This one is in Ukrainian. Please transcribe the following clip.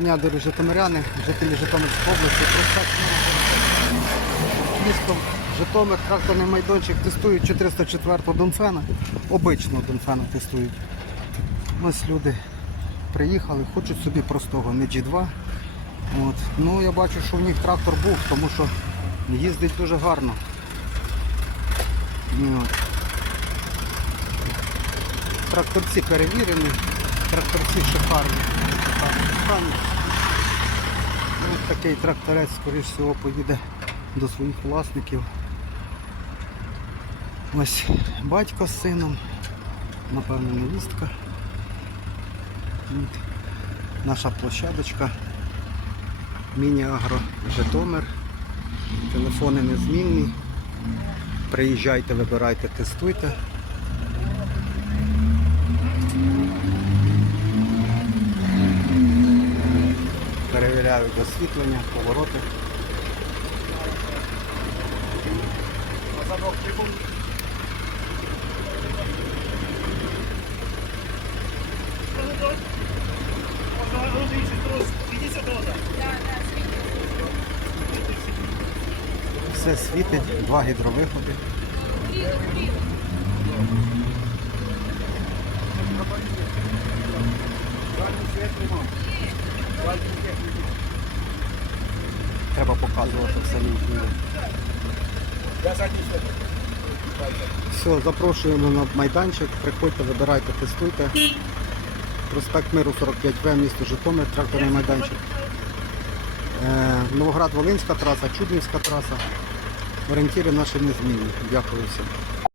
Дня, житомиряни, жителі Житомирської області, проспект місто Житомир, тракторний майданчик тестують 404 Донфена, обичного Донфена тестують. Ось люди приїхали, хочуть собі простого, не G2. От. Ну я бачу, що в них трактор був, тому що їздить дуже гарно. От. Тракторці перевірені, тракторці шикарні. Ось такий тракторець, скоріш всього, поїде до своїх власників. Ось батько з сином, напевно, невістка. Наша площадочка. Міні-агро Житомир. Телефони незмінні. Приїжджайте, вибирайте, тестуйте. Перевіряють освітлення, повороти. Все світить, два гідровиходи. Треба показувати все лінію. Все, запрошуємо на майданчик, приходьте, вибирайте, тестуйте. Проспект Миру 45В, місто Житомир, тракторний майданчик. Е, Новоград-Волинська траса, Чуднівська траса. Орієнтири наші незмінні. Дякую всім.